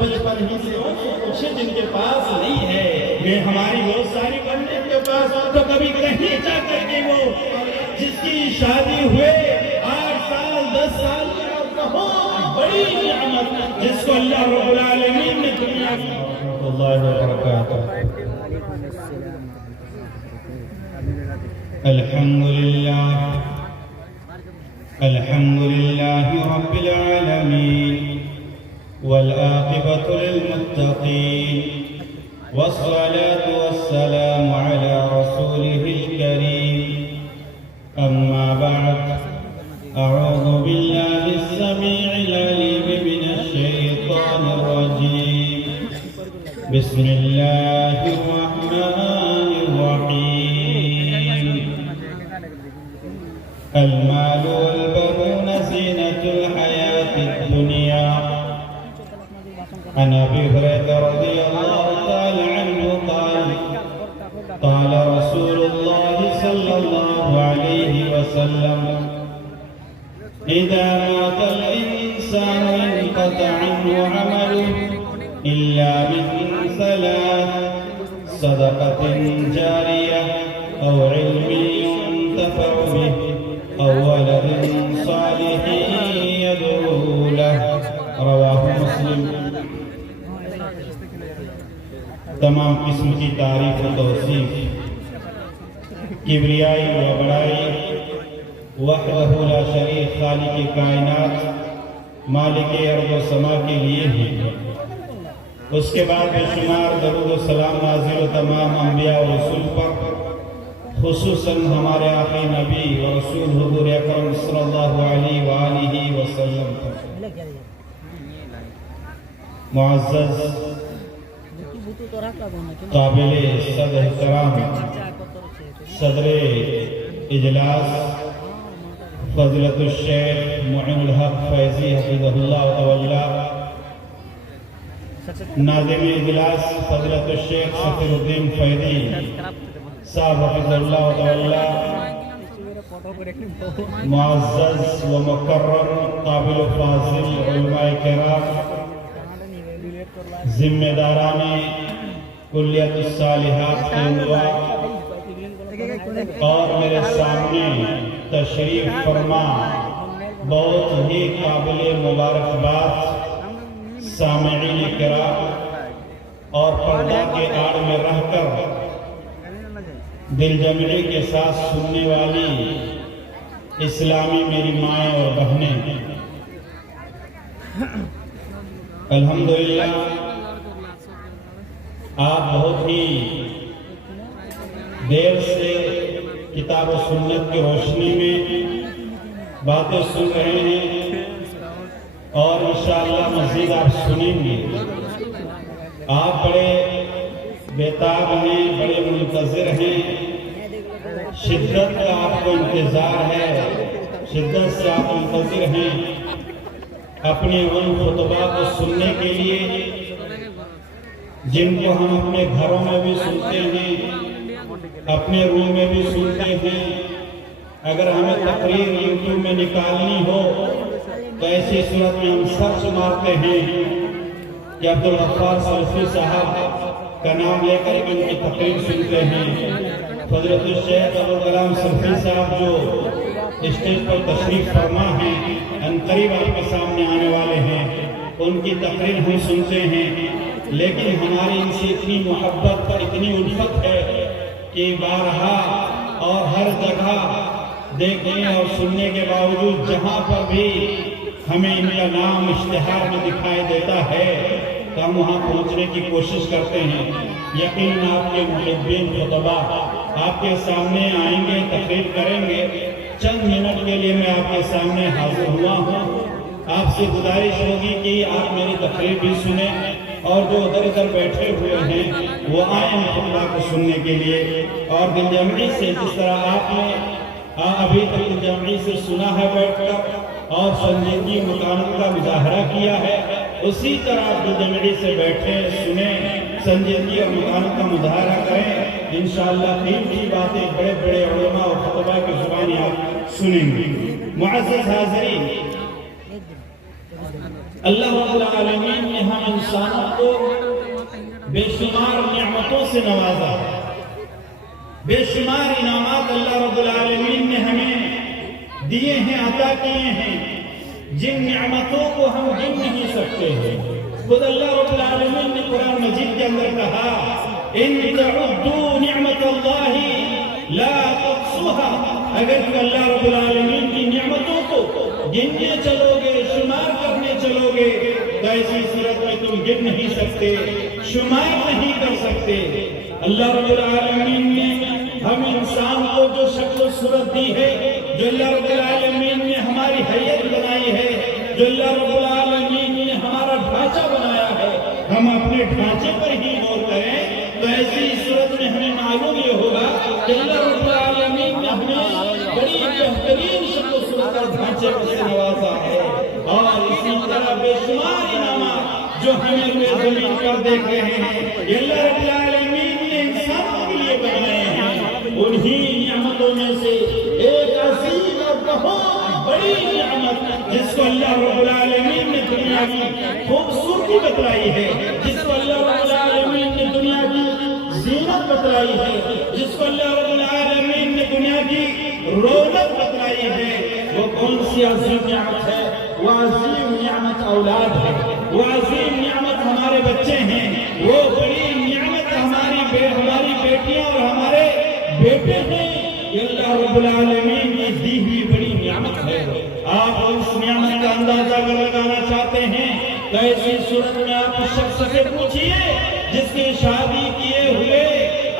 بچپن ہی سے کچھ جن کے پاس نہیں ہے، یہ ہماری بہت ساری بندے کے پاس تو کبھی کہیں جا کر کے وہ جس کی شادی ہوئے 8 سال 10 سال کی اور بہت بڑی نعمت جس کو اللہ رب العالمین نے دنیا کی اللہ وبرکاتہ الحمد لله رب العالمين والعاقبة للمتقين والصلاة والسلام على رسوله الكريم أما بعد أعوذ بالله السميع العليم من الشيطان الرجيم بسم الله الرحمن الرحيم المال والبنون زينة الحياة الدنيا عن أبي هريرة رضي الله تعالى عنه قال قال رسول الله صلى الله عليه وسلم إذا مات الإنسان انقطع عنه عمله إلا من 3 صدقة جارية أو علم ينتفع به أو ولد صالح يدعو له رواہ مسلم۔ تمام قسم کی تعریف و توصیف کبریائی و بڑائی وحدہ لا شریک خالق کائنات مالک ارض و سما کے لیے ہے۔ اس کے بعد بے شمار درود و سلام نازل و تمام انبیاء و رسول پر، خصوصاً ہمارے آقا نبی و رسول حضور اکرم صلی اللہ علیہ وآلہ وسلم پر۔ معزز قابل صد احترام صدر اجلاس فضیلت الشیخ معین الحق فیضی حفظہ اللہ تعالی، ناظم اجلاس فضیلت الشیخ صفی الدین فیضی صاحب حفظ اللہ تعالی، معزز و مکرم قابل و فاضل علماء کرام، ذمہ داران کلیت الصالحات کے انواع، اور میرے سامنے تشریف فرما بہت ہی قابل مبارکباد سامعین کرام اور پردہ کے آڑ میں رہ کر دل جمعی کے ساتھ سننے والی اسلامی میری مائیں اور بہنیں، الحمدللہ آپ بہت ہی دیر سے کتاب و سنت کی روشنی میں باتیں سن رہے ہیں اور انشاءاللہ مزید آپ سنیں گے۔ آپ بڑے بیتاب ہیں، بڑے منتظر ہیں، شدت کا آپ کو انتظار ہے، شدت سے آپ منتظر ہیں اپنے ان خطبہ کو سننے کے لیے جن کو ہم اپنے گھروں میں بھی سنتے ہیں، اپنے روم میں بھی سنتے ہیں۔ اگر ہمیں تقریر یوٹیوب میں نکالنی ہو تو ایسی صورت میں ہم سرچ مارتے ہیں کہ عبدالغفار سلفی صاحب کا نام لے کر ان کی تقریر سنتے ہیں۔ فضیلت الشیخ ابوالکلام سلفی صاحب جو اسٹیج پر تشریف فرما ہیں، انقریب آپ کے سامنے آنے والے ہیں، ان کی تقریر ہم سنتے ہیں، لیکن ہماری ان سے اتنی محبت اور اتنی الفت ہے کہ بارہا اور ہر جگہ دیکھنے اور سننے کے باوجود جہاں پر بھی ہمیں ان کا نام اشتہار میں دکھائی دیتا ہے تو ہم وہاں پہنچنے کی کوشش کرتے ہیں۔ یقیناً آپ کے محبین خطبہ آپ کے سامنے آئیں گے، تقریر کریں گے۔ چند منٹ کے لیے میں آپ کے سامنے حاضر ہوا ہوں۔ آپ سے گزارش ہوگی کہ آپ میری تقریر بھی سنیں اور جو ادھر ادھر بیٹھے ہوئے ہیں وہ آئیں خطبہ کو سننے کے لیے، اور دل جمعی سے جس طرح آپ نے ابھی تک دل جمعی سے سنا ہے بیٹھ کر اور سنجیدگی مکانت کا مظاہرہ کیا ہے، اسی طرح آپ دل جمعی سے بیٹھے سنیں، سنجیدگی اور مکانت کا مظاہرہ کریں۔ انشاءاللہ قیمتی باتیں بڑے بڑے علماء اور خطبہ کی زبانی آپ سنیں گے۔ معزز حاضرین، اللہ رب العالمین نے ہم انسانوں کو بے شمار نعمتوں سے نوازا، بے شمار انعامات اللہ رب العالمین نے ہمیں دیے ہیں، عطا کیے ہیں، جن نعمتوں کو ہم گن نہیں سکتے ہیں۔ خود اللہ رب العالمین نے قرآن مجید کے اندر کہا ان تعدوا نعمت اللہ لا تحصوها، اگر تم اللہ رب العالمین کی نعمتوں کو گننے چلو گے، شمار کرنے چلو گے، تو ایسی صورت میں تم گن نہیں سکتے، شمار نہیں کر سکتے۔ اللہ رب العالمین نے ہم انسان کو جو شکل و صورت دی ہے، جو اللہ رب العالمین نے ہماری حیت بنائی ہے، جو اللہ رب العالمین نے ہمارا ڈھانچہ بنایا ہے، ہم اپنے ڈھانچے پر ہی غور کریں تو ایسی صورت میں ہمیں معلوم یہ ہوگا کہ اللہ رب العالمین نے ہمیں بڑی بہترین شکل و صورت اور ڈھانچے سے نوازا ہے، اور اسی طرح بے شمار انعامات جو ہمیں روئے زمین پر دیکھ رہے ہیں یہ اللہ رب العالمین نے انسانوں کے لیے بنائے ہیں۔ انہی نعمتوں میں سے ایک عظیم اور بہت بڑی نعمت جس کو اللہ رب العالمین نے دنیا کی خوبصورتی بتلائی ہے، جس کو اللہ رب العالمین نے دنیا کی زینت بتلائی ہے، جس کو اللہ رب العالمین نے دنیا کی رونق بتلائی ہے، وہ کون سی عظیم نعمت ہے؟ وہ عظیم نعمت اولاد ہے، وہ عظیم نعمت ہمارے بچے ہیں، وہ بڑی نعمت ہماری بیٹیاں اور ہمارے بیٹے ہیں، یہ اللہ رب العالمین کی دی ہوئی بڑی نعمت ہے۔ آپ اس نعمت کا اندازہ اگر لگانا چاہتے ہیں تو ایسی صورت میں آپ اس شخص سے پوچھئے جس کی شادی کیے ہوئے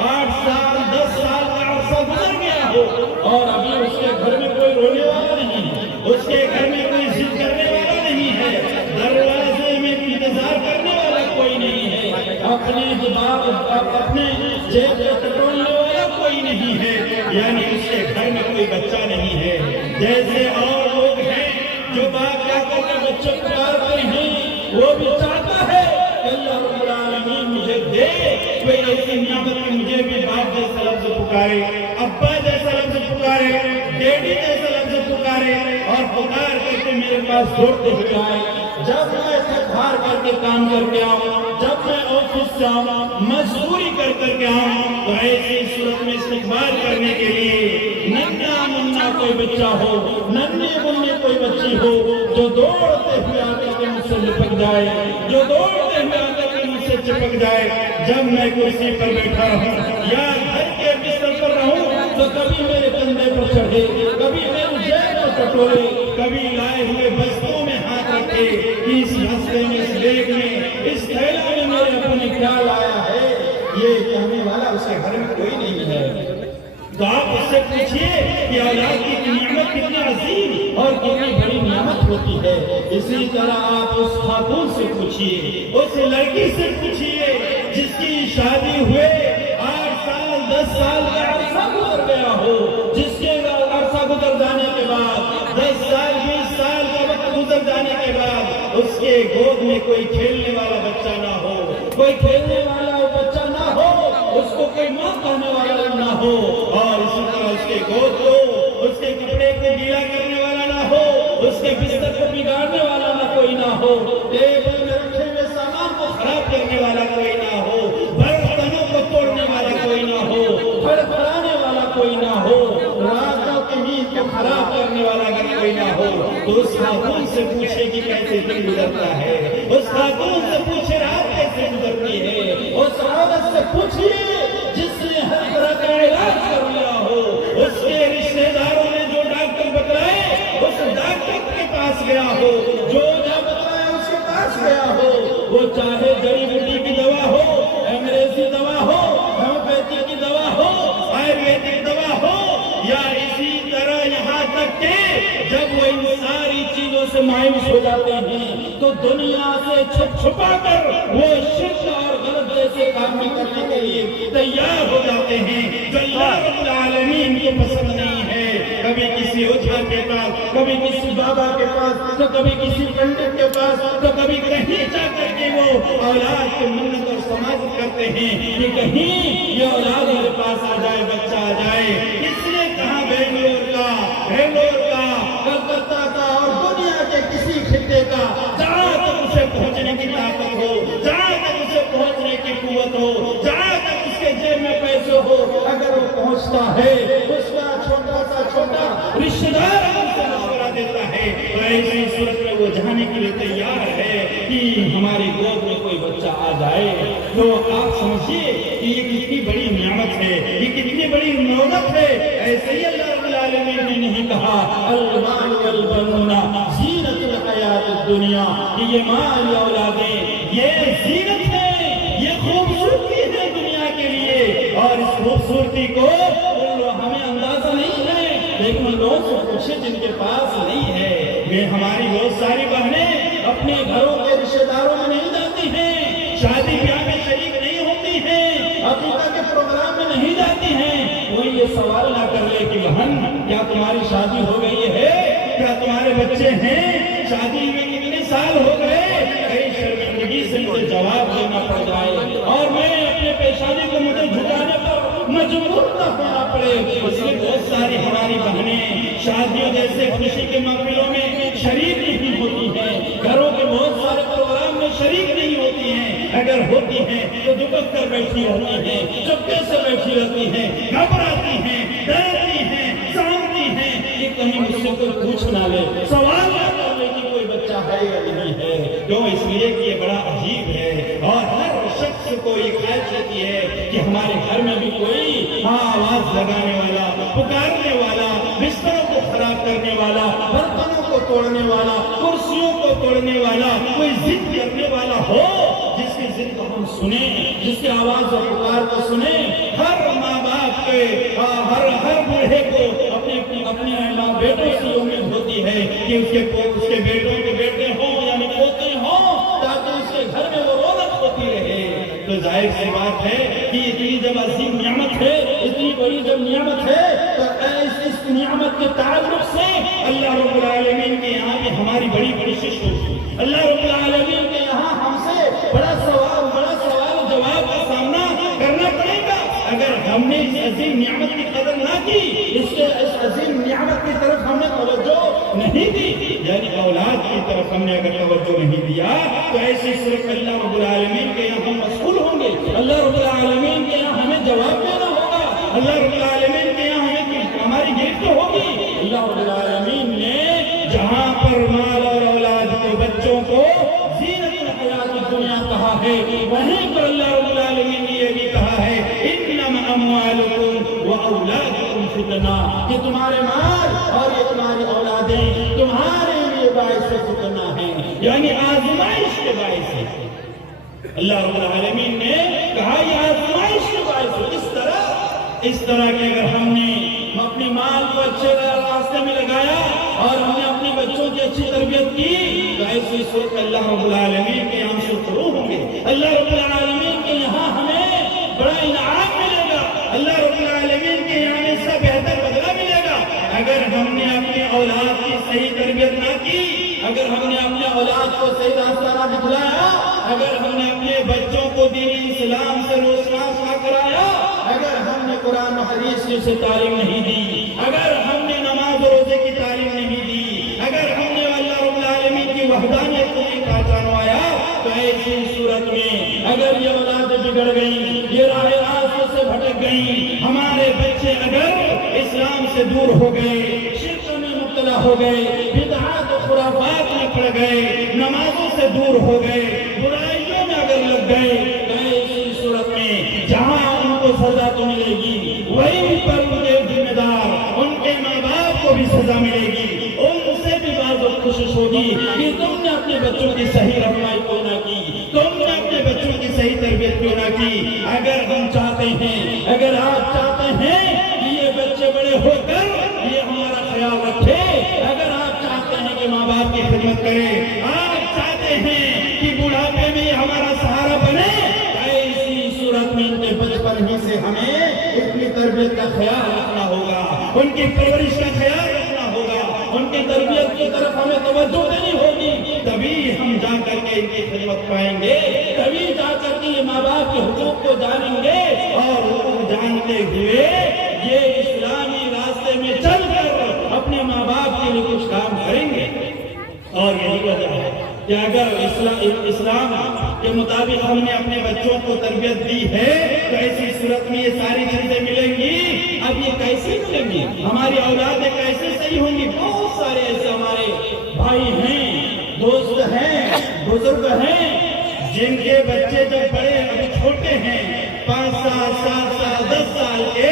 8 سال 10 سال کا عرصہ گزر گیا ہو اور ابھی اس کے گھر میں کوئی رونے والا نہیں ہے، اس کے گھر میں کوئی ضد کرنے والا نہیں ہے، دروازے میں انتظار کرنے والا کوئی نہیں ہے، اپنے جیب میں ٹٹولنے والا کوئی نہیں ہے، یعنی اس کے گھر میں کوئی بچہ نہیں ہے۔ جیسے اور لوگ ہیں جو باپ جا کر کے بچے پکارتے ہیں، وہ بھی چاہتا ہے کہ اللہ رب العالمین مجھے دے کوئی ایسی نعمت کہ مجھے بھی باپ جیسا لفظ پکارے، ابا جیسا لفظ پکارے، ڈیڈی جیسا لفظ پکارے، اور پکار کر کے میرے پاس دوڑتے ہوئے آئے۔ جب میں تھک ہار کر کے کام کر کے آؤں، جب میں آفس سے آؤں، مزدوری کر کر کے آؤں، تو ایسی صورت میں استقبال کرنے کے لیے ننھا منھا کوئی بچہ ہو، ننھے منھے کوئی بچی ہو جو دوڑتے ہوئے آ کر کے مجھ سے لپک جائے، جو دوڑتے ہوئے آ کر کے مجھ سے چپک جائے، جب میں کرسی پر بیٹھا رہوں یا گھر کے بستر پر رہوں تو کبھی میرے کندھے پر چڑھے، کبھی میرے جیب پر ٹٹولے، کبھی لائے ہوئے بستوں میں ہاتھ رکھے کہ اس بستے میں، اس بیگ میں، اس تھیلے میں میرے اپنے کیا لایا ہے، یہ کہنے والا اس کے گھر میں کوئی نہیں ہے۔ تو آپ اس سے پوچھئے کہ اولاد کی نعمت کتنی عظیم اور کتنی بڑی نعمت ہوتی ہے۔ اسی طرح آپ اس خاتون سے پوچھئے، اس لڑکی سے پوچھئے جس کی شادی ہوئے 8 سال 10 سال کا عرصہ گزر گیا ہو، جس کے عرصہ گزر جانے کے بعد 10 سال 20 سال کا وقت گزر جانے کے بعد اس کے گود میں کوئی کھیلنے والا بچہ نہ ہو، کوئی کھیلنے والا بچہ نہ ہو، اس کو کوئی ماں کہنے والا نہ ہو، اور اسی طرح اس کے گود کو، اس کے کپڑے کو گیلا کرنے والا نہ ہو، اس کے بستر کو بگاڑنے والا نہ کوئی نہ ہو، ٹیبل میں رکھے ہوئے سامان کو خراب کرنے والا کوئی نہ ہو، برتنوں کو توڑنے والا کوئی نہ ہو، پھڑپھڑانے والا کوئی نہ ہو، راتوں کی نیند کو خراب کرنے والا اگر کوئی نہ ہو، تو اس خاتون سے پوچھے کہ کیسے دن گزرتا ہے، اس خاتون سے پوچھے رات کیسے گزرتی ہے، اس عورت سے پوچھئے جس نے ہر طرح کا علاج کر لیا ہو، اس کے رشتہ داروں نے جو ڈاکٹر بتلائے اس ڈاکٹر کے پاس گیا ہو، جو بتلایا اس کے پاس گیا ہو، وہ چاہے جڑی بوٹی کی دوا ہو، انگریزی دوا ہو، ہومیوپیتھی کی دوا ہو، آیورویدک دوا ہو، یا اسی طرح یہاں تک کہ جب وہ ان ساری چیزوں سے مایوس ہو جاتے ہیں تو دنیا سے چھپ چھپا کر وہ شرک اور غلط جیسے کام بھی کرنے کے لیے تیار ہو جاتے ہیں، جو اللہ رب العالمین کو پسند نہیں ہے۔ کبھی کسی اوجھا کے پاس، کبھی کسی بابا کے پاس، تو کبھی کسی پنڈت کے پاس، تو کبھی کہیں جا کر کے وہ اولاد کی منت اور سماجت کرتے ہیں کہ کہیں یہ اولاد میرے پاس آ جائے، بچہ آ جائے۔ اس نے کہا بنگلور کا، کلکتہ کا اور دنیا کے کسی خطے کا، جہاں تک اسے پہنچنے کی طاقت ہو، ہوتا ہے اس کا چھوٹا سا چھوٹا رشتہ دار سے مشورہ دیتا ہے، تو ایسی صورت میں وہ جانے کے لیے تیار ہے کہ ہماری گود میں کوئی بچہ آ جائے۔ تو آپ سمجھیے کہ یہ کتنی بڑی نعمت ہے، یہ کتنی بڑی رونق ہے۔ ایسے ہی اللہ رب العالمین نے نہیں کہا المال والبنون زینت الحیات الدنیا، کہ یہ مال یا اولادیں یہ زینت ہے، یہ خوبصورتی ہے دنیا کے لیے، اور اس خوبصورتی کو ہمیں اندازہ نہیں ہے، لیکن ان لوگوں سے پوچھے جن کے پاس نہیں ہے۔ ہماری بہت ساری بہنیں اپنے گھروں کے رشتہ داروں میں نہیں جاتی ہیں، شادی بیاہ میں شریک نہیں ہوتی ہیں، عقیقہ کے پروگرام میں نہیں جاتی ہیں۔ کوئی یہ سوال نہ کر لے کہ بہن کیا تمہاری شادی ہو گئی ہے، کیا تمہارے بچے ہیں، شادی میں کتنے سال ہو گئے، کئی شرمندگی سے مجھے جواب دینا پڑ جائے اور میں اپنے پیشانی کو مجھے جھکانے پر مجبور نہ ہونا پڑے۔ اس لیے بہت ساری ہماری بہنیں شادیوں جیسے خوشی کے محفلوں میں شریک نہیں ہوتی ہیں، گھروں کے بہت سارے پروگرام میں شریک نہیں ہوتی ہیں، اگر ہوتی ہیں تو دبک کر بیٹھی رہتی ہیں، چپکے سے بیٹھی رہتی ہیں، گھبراتی ہیں، ڈرتی ہیں، سامتی ہیں کہ کہیں مجھ سے کوئی پوچھ نہ لے، سوال نہ کر لے کہ کوئی بچہ ہے یا نہیں ہے۔ کیوں؟ اس لیے کہ یہ بڑا عجیب ہے، اور ہر شخص کو یہ خواہش ہوتی ہے کہ ہمارے گھر میں بھی کوئی آواز لگانے والا، پکارنے والا، بستروں کو خراب کرنے والا، برتنوں کو توڑنے والا، کرسیوں کو توڑنے والا، کوئی ضد کرنے والا ہو، جس کی ضد کو ہم سنیں، جس کی آواز اور پکار کو سنیں۔ ہر ماں باپ کے ہر بوڑھے کو اپنے بیٹوں سے امید ہوتی ہے کہ اس کے بیٹوں کے بیٹے ہوں یعنی پوتے ہوں، تاکہ اس کے گھر میں وہ رونق ہوتی رہے۔ تو ظاہر سی بات ہے کہ اتنی جب عظیم نعمت ہے، اتنی بڑی جب نعمت ہے، تو اس نعمت کے تعلق سے اللہ رب العالمین کے یہاں بھی ہماری بڑی کوشش ہوگی۔ اللہ رب العالمین کے یہاں ہم سے بڑا سوال جواب کا سامنا کرنا پڑے گا اگر ہم نے اس عظیم نعمت کی قدر نہ کی، اس عظیم نعمت کی طرف ہم نے توجہ نہیں دی، یعنی اولاد کی طرف ہم نے اگر توجہ نہیں دیا، تو ایسی صرف اللہ رب العالمین کے یہاں ہم مسئول ہوں گے، اللہ رب العالمین کے یہاں ہمیں جواب دینا ہوگا، اللہ رب العالمین کے یہاں ہماری گرفت ہوگی۔ اللہ رب العالمین نے جہاں پر مال اور اولاد کو، بچوں کو زینت الحیات الدنیا کہا ہے، وہیں پر اللہ رب العالمین نے یہ بھی کہا ہے انما اموالکم واولادکم فتنہ، کہ تمہارے مال اور یہ تمہاری اولادیں تمہارے لیے باعث فتنہ ہیں، یعنی آزمائش کے باعث ہے۔ اللہ رب العالمین نے کہا یہ آزمائش کے باعث ہے۔ اس طرح کہ اگر ہم نے اپنے مال کو اچھے راستے میں لگایا اور ہم نے اپنے بچوں کی اچھی تربیت کی، تو ایسی صورت اللہ رب العالمین کے یہاں سے شروع ہوں گے، اللہ رب العالمین کے یہاں ہمیں بڑا انعام ملے گا، اللہ رب العالمین کے یہاں اس کا بہتر بدلہ ملے گا۔ اگر ہم نے اپنے اولاد کی صحیح تربیت نہ کی، اگر ہم نے اپنے اولاد کو صحیح راستہ نہ دکھلایا، اگر ہم نے اپنے بچوں کو دین اسلام سے روشناس نہ کرایا، اگر ہم نے قرآن و حدیث کی سے تعلیم نہیں دی، اگر ہم نے نماز و روزے کی تعلیم نہیں دی، اگر ہم نے اللہ رب العالمین کی وحدانیت کو نہیں پہچانوایا، تو ایسی صورت میں اگر یہ اولادیں بگڑ گئیں، یہ راہ راست سے بھٹک گئیں، ہمارے بچے اگر اسلام سے دور ہو گئے، شرک میں مبتلا ہو گئے، بدعات و خرافات میں پڑ گئے، نمازوں سے دور ہو گئے، برائیوں میں اگر لگ گئے، تو ایسی صورت میں جہاں ان کو سزا تو ملے گی، وہیں پر ان کے ذمہ دار ان کے ماں باپ کو بھی سزا ملے گی، ان سے بھی بعض وقت کوشش ہوگی کہ تم نے اپنے بچوں کی صحیح رہنمائی کیوں نہ کی، تم نے اپنے بچوں کی صحیح تربیت کیوں نہ کی۔ اگر ہم چاہتے ہیں، اگر آپ چاہتے ہیں کہ یہ بچے بڑے ہو کر یہ ہمارا خیال رکھے، اگر آپ چاہتے ہیں کہ ماں باپ کی خدمت کرے، آپ چاہتے ہیں کہ بڑھاپے میں ہمارا سہارا بنے، ایسی صورت میں ان کے بچپن ہی سے ہمیں ان کی تربیت کا خیال رکھنا ہوگا، ان کی پرورش کا خیال رکھنا ہوگا، ان کی تربیت کی طرف ہمیں توجہ دینی ہوگی، تبھی ہم جا کر کے ان کی خدمت پائیں گے، تبھی جا کر کے یہ ماں باپ کے حقوق کو جانیں گے، اور حقوق جانتے ہوئے یہ اسلامی راستے میں چل کر اپنے ماں باپ کے لیے کچھ کام کریں گے۔ اور یہی وجہ ہے کہ اگر اسلام کے مطابق ہم نے اپنے بچوں کو تربیت دی ہے تو ایسی صورت میں یہ ساری چیزیں ملیں گی. اب یہ کیسے ملیں گی؟ ہماری اولادیں کیسے صحیح ہوں گی؟ بہت سارے ایسے ہمارے بھائی ہیں، دوست ہیں، بزرگ ہیں جن کے بچے جب بڑے ابھی چھوٹے ہیں، 5 سال 7 سال 10 سال کے،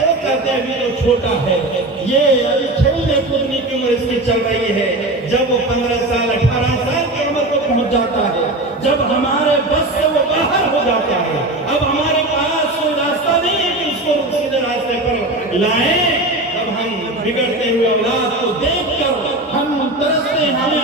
وہ کہتے ہیں ابھی تو چھوٹا ہے، یہ ابھی کھیلنے کودنے کی عمر اس کی چل رہی ہے. جب وہ 15 سال 18 سال کی عمر کو پہنچ جاتا ہے، جب ہمارے بس سے وہ باہر ہو جاتا ہے، اب ہمارے پاس کوئی راستہ نہیں ہے کہ اس کو سیدھے راستے پر لائیں، تب ہم بگڑتے ہوئے اولاد کو دیکھ کر ہم ترستے ہیں،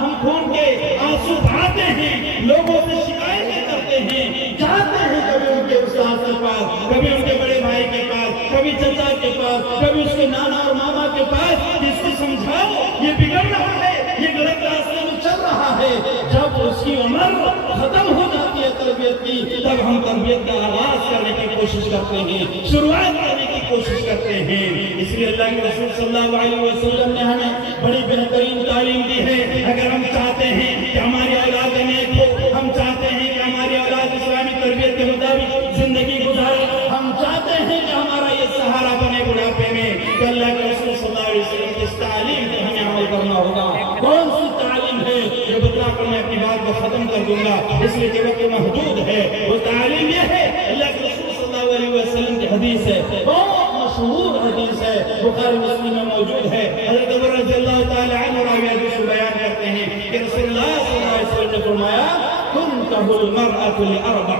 ہم خون کے آنسو بہاتے ہیں، لوگوں سے شکایتیں کرتے ہیں، جاتے ہیں کبھی ان کے استاد کے پاس، کبھی ان کے بڑے بھائی کے پاس، کبھی چچا کے پاس، کبھی اس کے نانا اور ماما کے پاس، جس کو سمجھاؤ یہ بگڑ رہا ہے، یہ غلط راستے میں چل رہا ہے. جب اس کی عمر ختم ہو جاتی ہے تربیت کی، تب ہم تربیت کا آغاز کرنے کی کوشش کرتے ہیں، شروعات کرنے کی کوشش کرتے ہیں. اس لیے اللہ کے رسول صلی اللہ علیہ وسلم نے ہمیں بڑی بہترین تعلیم دی ہے. اگر ہم چاہتے ہیں کہ ہماری اولاد نیک ہو، ہم چاہتے ہیں کہ ہماری اولاد اسلامی تربیت کے مطابق زندگی گزارے، ہم چاہتے ہیں کہ ہمارا یہ سہارا بنے بڑھاپے میں، تو اللہ کے رسول صلی اللہ علیہ وسلم کی اس تعلیم پر ہمیں عمل کرنا ہوگا. کون سی تعلیم ہے جو بتا کر میں اپنی بات کو ختم کر دوں گا، اس لیے کہ وقت محدود ہے. وہ تعلیم یہ ہے، اللہ کے رسول صلی اللہ علیہ وسلم کی حدیث ہے، بہت مشہور حدیث ہے، بخاری مسلم میں موجود ہے. حضرت عمر رضی اللہ تعالی عنہ راوی حدیث کو بیان کرتے ہیں کہ رسول اللہ صلی اللہ علیہ وسلم نے فرمایا تنکح المرأة لأربع،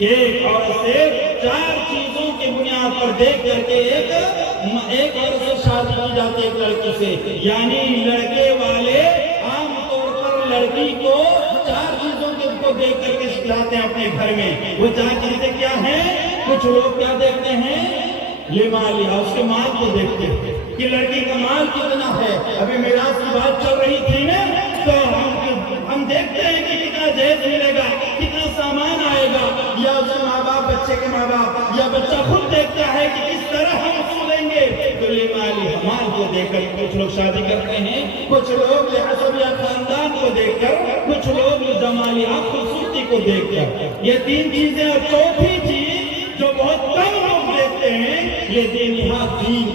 ایک عورت سے 4 چیزوں کی بنیاد پر دیکھ کر کے ایک عورت سے شادی کی جاتی ہے، ایک لڑکی سے. یعنی لڑکے والے عام طور پر لڑکی کو 4 چیزوں کو دیکھ کر کے لاتے ہیں اپنے گھر میں. وہ 4 چیزیں کیا ہیں؟ کچھ لوگ کیا دیکھتے ہیں؟ لمالها، اس کے مال کو دیکھتے ہیں کہ لڑکی کا مال کتنا ہے. ابھی میراث کی بات چل رہی تھی نا، تو ہم دیکھتے ہیں کہ کتنا جہیز ملے گا، کتنا سامان آئے گا، یا اس کے ماں باپ، بچے کے ماں باپ، یا بچہ خود دیکھتا ہے کہ کس طرح ہم سولیں گے. تو لمالها، مال کو دیکھ کر کچھ لوگ شادی کرتے ہیں، کچھ لوگ لحسب یا خاندان کو دیکھ کر، کچھ لوگ جمالها، خوبصورتی کو دیکھ کر. یہ 3 چیزیں. اور چوتھی چیز جو بہت کم لوگ دیکھتے ہیں، یہ دین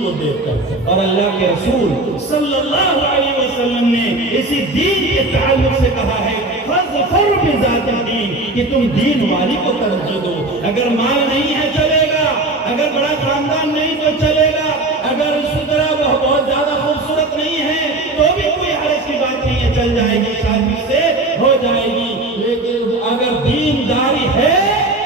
کو دیکھ کر. اور اللہ کے رسول صلی اللہ علیہ وسلم نے اسی دین کے تعلق سے کہا ہے فَاظْفَرْ بِذَاتِ الدِّينِ، کہ تم دین والی کو ترجیح دو. اگر مال نہیں ہے چلے گا، اگر بڑا خاندان نہیں تو چلے گا، اگر اس طرح وہ بہت زیادہ خوبصورت نہیں ہے تو بھی کوئی حرج کی بات نہیں ہے، چل جائے گی، شادی سے ہو جائے گی. لیکن اگر دینداری ہے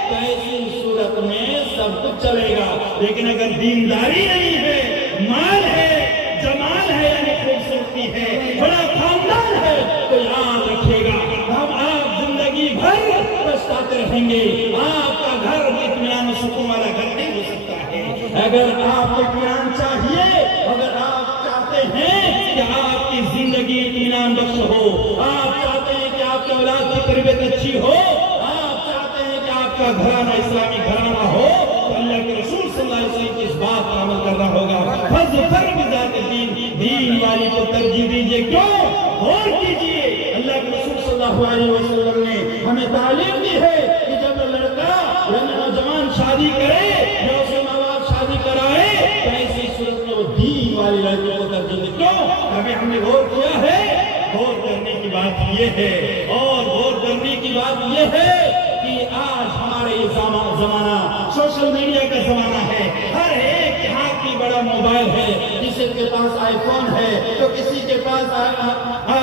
تو ایسی صورت میں سب کچھ چلے گا. لیکن اگر دینداری نہیں ہے، مال ہے، جمال ہے، یعنی خوبصورتی ہے، بڑا خاندان ہے، تو یاد رکھیے گا آپ زندگی بھر پچھتاتے رہیں گے. آپ کا گھر اطمینان و سکون والا گھر نہیں ہو سکتا ہے. اگر آپ کو اطمینان چاہیے، اگر آپ چاہتے ہیں کہ آپ کی زندگی اطمینان بخش ہو، آپ چاہتے ہیں کہ آپ کی اولاد کی تربیت اچھی ہو، آپ چاہتے ہیں کہ آپ کا گھرانہ اسلامی گھرانہ ہو، تو اللہ کے رسول صلی اللہ علیہ وسلم کی اس بات پر عمل کرنا ہوگا. فَاظْفَرْ بِذَاتِ الدِّينِ، دین والی کو ترجیح دیجیے. کیوں؟ غور کیجیے، اللہ کے رسول صلی اللہ علیہ وسلم نے ہمیں تعلیم دی ہے کہ جب لڑکا یا نوجوان شادی کرے یا اسے ماں باپ شادی کرائے تو ایسی صورت میں وہ دین والی لڑکی کو ترجیح دے. کیوں؟ ابھی ہم نے غور کیا ہے. غور کرنے کی بات یہ ہے، اور غور کرنے کی بات یہ ہے کہ آج ہمارے یہ زمانہ سوشل میڈیا کا زمانہ ہے. ہر ایک کے ہاتھ میں بڑا موبائل ہے، کسی کے پاس آئی فون ہے تو کسی کے پاس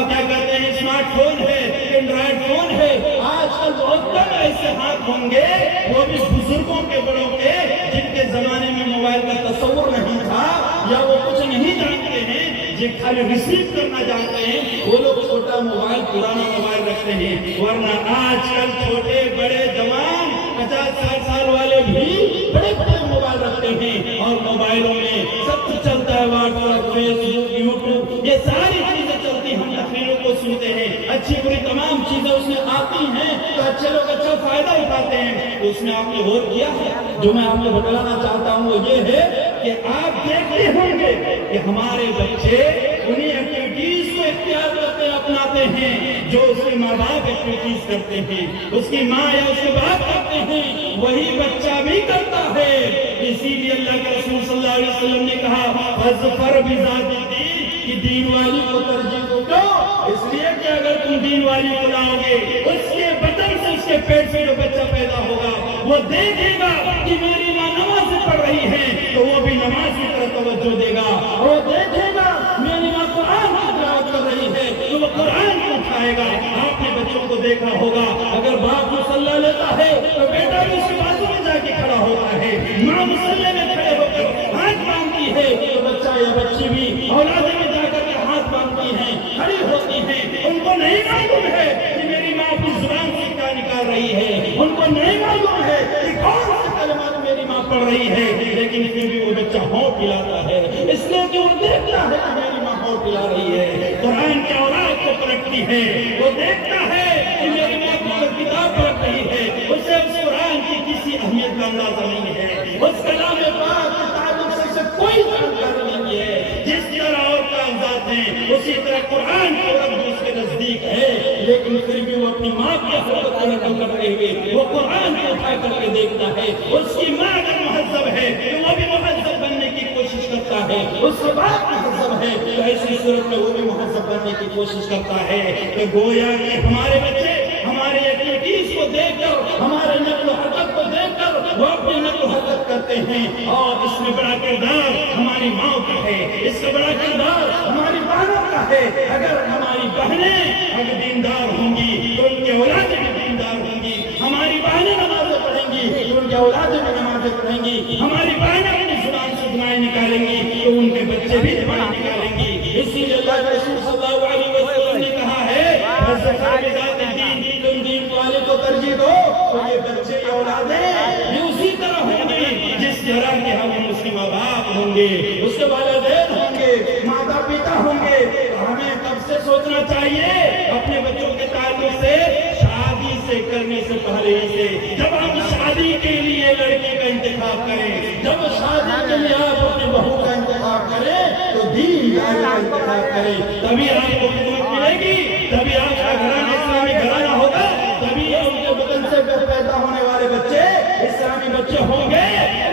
کیا کہتے ہیں اسمارٹ فون ہے، اینڈرائڈ فون ہے. آج کل بہت کم ایسے ہاتھ ہوں گے، وہ بھی بزرگوں کے، بڑوں کے، جن کے زمانے میں موبائل کا تصور نہیں تھا یا وہ کچھ نہیں جانتے ہیں، جو خالی ریسیو کرنا جانتے ہیں، وہ لوگ چھوٹا موبائل، پرانا موبائل رکھتے ہیں. ورنہ آج کل چھوٹے بڑے جوان 50-60 سال والے بھی بڑے بڑے موبائل رکھتے ہیں، اور موبائلوں میں سب کچھ چلتا ہے، واٹس ایپ، فیس بک، یوٹیوب، یہ ساری چیزیں چلتی. ہم تقریروں کو سنتے ہیں، اچھی بری تمام چیزیں اس میں آتی ہیں، تو اچھے لوگ اچھا فائدہ اٹھاتے ہیں. تو اس میں آپ نے غور کیا ہے؟ جو میں آپ کو بتلانا چاہتا ہوں وہ یہ ہے کہ آپ دیکھتے ہوں گے کہ ہمارے بچے انہیں ایکٹیویٹیز کو اختیار کرتے اپناتے کرتے ہیں جو اس کے ماں باپ ایکٹیویٹیز کرتے ہیں، اس کی ماں یا اس کے باپ کرتے ہیں، وہی بچہ بھی کرتا ہے۔ اسی لیے اللہ کے رسول صلی اللہ علیہ وسلم نے کہا فَاظْفَرْ بِذَاتِ الدِّینِ کہ دین والی کو ترجیح دو۔ کیوں؟ اس لیے کہ اگر تم دین والی کو لاؤ گے، اس کے بدن سے اس کے پیٹ سے جو بچہ پیدا ہوگا وہ دیکھے گا کہ میری ماں نماز پڑھ رہی ہے تو وہ بھی نماز کی طرف توجہ دے گا، اور وہ دیکھے گا میری ماں قرآن کی تلاوت کر رہی ہے تو وہ قرآن کو اٹھائے گا۔ آپ نے بچوں کو دیکھا ہوگا اگر باپ مصلی لیتا ہے تو بیٹا بھی اس کے بازو میں جا کے کھڑا ہوتا ہے، ماں مصلی میں کھڑے ہو کر ہاتھ باندھتی ہے تو بچہ یا بچی بھی اولادیں میں جا کر کے ہاتھ باندھتی ہیں، کھڑی ہوتی ہیں۔ ان کو نہیں معلوم ہے کہ میری ماں اپنی زبان سے کیا نکال رہی ہے، ان کو نہیں معلوم ہے کہ کون سے کلمات میری ماں پڑھ رہی ہے، لیکن پھر بھی وہ بچہ ہونٹ ہلاتا ہے، اس لیے کہ وہ دیکھتا ہے کہ میری ماں ہونٹ ہلا رہی ہے۔ قرآن کی اولاد کو پرکھتی ہے، وہ دیکھتا ہے کہ میری ماں کتاب پڑھ رہی ہے، اسے اس قرآن کی کسی اہمیت کا اندازہ نہیں ہے، اس کلام پاک کے تعلق سے اسے کوئی جانکاری نہیں ہے۔ جس طرح اور کاغذات ہیں اسی طرح قرآن کو رب اس کے نزدیک ہے، لیکن پھر بھی وہ اپنی ماں کی حرکت کو نقل کرتے ہوئے وہ قرآن کو اٹھا کر کے دیکھتا ہے۔ اس کی ماں اگر مہذب ہے تو وہ بھی مہذب بننے کی کوشش کرتا ہے، اس کے باپ مہذب ہے تو ایسی صورت میں وہ بھی مہذب بننے کی کوشش کرتا ہے۔ تو گویا کہ ہمارے بچے ہمارے ایکٹیویٹیز کو دیکھ کر، ہمارے نقل و حرکت کو دیکھ کر وہ اپنی نقل و حرکت کرتے ہیں، اور اس میں بڑا کردار ہماری ماں کا ہے، اس کا بڑا کردار ہماری بہنوں کا ہے۔ اگر ہماری بہنیں اگر دیندار ہوں گی تو ان کے اولادیں بھی دیندار ہوں گی، ہماری بہنیں نمازیں پڑھیں گی تو ان کے اولادیں بھی نمازیں پڑھیں گی، ہماری بہنیں اپنی زبان سے دعائیں نکالیں گی تو ان کے بچے بھی دعائیں نکالیں گی۔ اسی لیے اللہ کے رسول صلی اللہ علیہ وسلم نے کہا ہے فَاظْفَرْ بِذَاتِ الدِّینِ تم دین والے کو ترجیح دو تو یہ بچے یا اولادیں یہ اسی طرح ہوں گی جس طرح کے ہم اس کے ماں باپ ہوں گے، اس کے والدین ہوں گے، ماتا پتا ہوں گے۔ ہمیں کب سے سوچنا چاہیے اپنے بچوں کے تعلق سے؟ شادی سے کرنے سے پہلے سے، جب ہم شادی کے لیے لڑکی کا انتخاب کریں، جب شادی کے لیے آپ اپنے بہو کا انتخاب کریں تو دین کا انتخاب کریں، تبھی آپ کو خدمت ملے گی، تبھی آپ کا گھرانہ اسلامی گھرانہ ہوگا، تبھی ان کے بدن سے پیدا ہونے والے بچے اسلامی بچے ہوں گے۔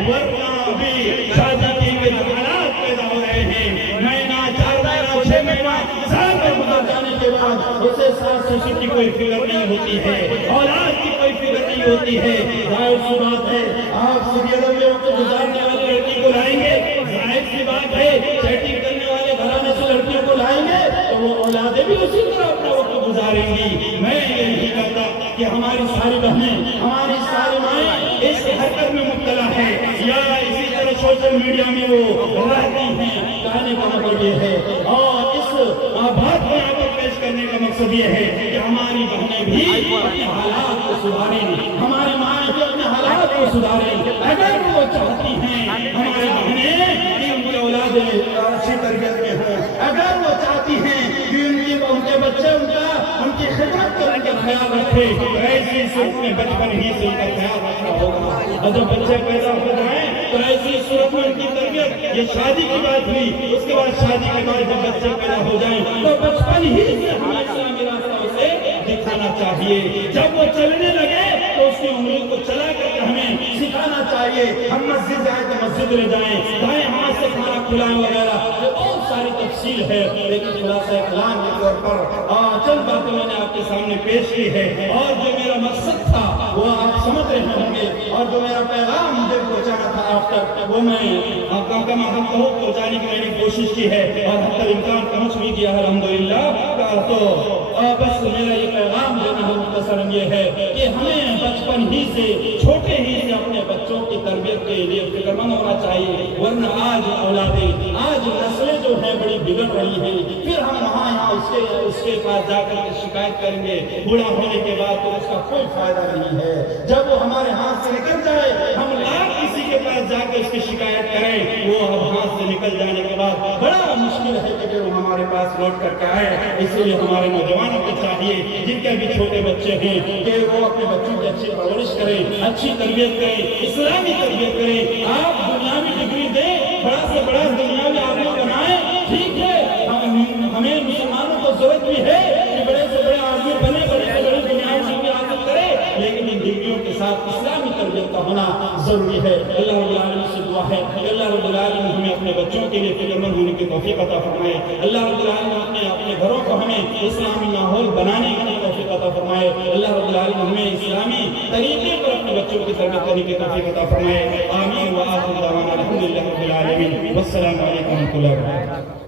ورنہ ابھی شادی کے لیے جو حالات پیدا ہو رہے ہیں، مہینہ 4 مہینہ 6 مہینہ سال میں گزر جانے کے بعد اسے ساس سسر کی کوئی فکر نہیں ہوتی ہے، اولاد کی کوئی فکر نہیں ہوتی ہے۔ ظاہر سی بات ہے آپ سیریلوں میں وقت گزارنے والی لڑکی کو لائیں گے، ظاہر سی بات ہے چیٹنگ کرنے والے گھرانے سے لڑکیوں کو لائیں گے تو وہ اولادیں بھی اسی طرح اپنا وقت گزاریں گی۔ میں یہ نہیں کہتا کہ ہماری ساری بہنیں، ہماری ساری مائیں اس حرکت میں مبتلا ہے یا اسی طرح سوشل میڈیا میں وہ رہتی ہیں، کہنے کا مطلب یہ ہے، اور اس بات کو یہاں پر پیش کرنے کا مقصد یہ ہے کہ ہماری بہنیں بھی اپنے حالات کو سدھاریں، ہماری مائیں بھی اپنے حالات کو سدھاریں۔ اگر وہ چاہتی ہیں ہماری بہنیں کہ ان کی اولادیں اچھی تربیت میں ہوں، اگر وہ چاہتی ہیں کہ ان کے بچے ان کی خدمت کرنے کا خیال رکھے تو ایسی صورت میں بچپن ہی سے ان کا خیال رکھنا ہوگا، اور جب بچے پیدا ہو جائیں تو ایسی صورت میں ان کی تربیت، یہ شادی کی بات ہوئی، اس کے بعد شادی کے بعد جب بچے پیدا ہو جائیں تو بچپن ہی سے ہمیں اسلامی راستہ اسے دکھانا چاہیے۔ جب وہ چلنے لگے تو اس کی انگلی کو چلا کر کے ہمیں سکھانا چاہیے۔ ہم مسجد جائیں تو مسجد لے جائیں، دائیں ہاتھ سے کھانا کھلائیں وغیرہ، یہ بہت ساری تفصیل ہے، لیکن خلاصہ کلام کے طور پر چند باتیں میں نے آپ کے سامنے پیش کی ہے، اور جو میرا مقصد تھا وہ آپ سمجھ رہے ہوں گے، اور جو میرا پیغام مجھے پہنچانا تھا آپ تک وہ میں کم پہنچانے کی میں نے کوشش کی ہے، اور حتی امکان پہنچ بھی گیا ہے الحمدللہ۔ تو بس میرا یہ پیغام دینا ہے مختصراً یہ ہے کہ ہمیں بچپن ہی سے، چھوٹے ہی سے اپنے بچوں کی تربیت کے لیے فکر مند ہونا چاہیے، ورنہ آج اولادیں، آج نسلیں جو ہیں بڑی بگڑ رہی ہیں، پھر ہم وہاں یہاں اس کے پاس جا کر کے شکایت کریں گے، بوڑھا ہونے کے بعد تو اس کا کوئی فائدہ نہیں ہے۔ جب وہ ہمارے ہاتھ سے نکل جائے، ہم لاکھ کسی کے پاس جا کے اس کی شکایت کریں، وہ اب ہاتھ سے نکل جانے کے بعد بڑا مشکل ہے کہ وہ ہمارے پاس لوٹ کر کے آئے۔ اسی لیے ہمارے نوجوانوں کو چاہیے جن کے بھی چھوٹے بچے ہیں کہ وہ اپنے بچوں کی اچھی پرورش کریں، اچھی تربیت کریں، اسلامی تربیت کریں۔ آپ دنیاوی ڈگری دیں، بڑا سے بڑا دنیاوی آدمی بنائیں، ٹھیک ہے، ہمیں مسلمانوں کو ضرورت بھی ہے کہ بڑے ضروری ہے. اللہ رب العالمین سے دعا ہے کہ اللہ رب العالمین ہمیں اپنے بچوں کے لیے فکر مند ہونے کی توفیق عطا فرمائے. اللہ رب العالمین اپنے گھروں کو ہمیں اسلامی ماحول بنانے کی توفیق عطا فرمائے. اللہ رب العالمین ہمیں اسلامی طریقے پر اپنے بچوں کی تربیت کرنے کی توفیق عطا فرمائے. آمین. وآخر دعوانا الحمدللہ رب العالمین. والسلام علیکم ورحمۃ اللہ وبرکاتہ.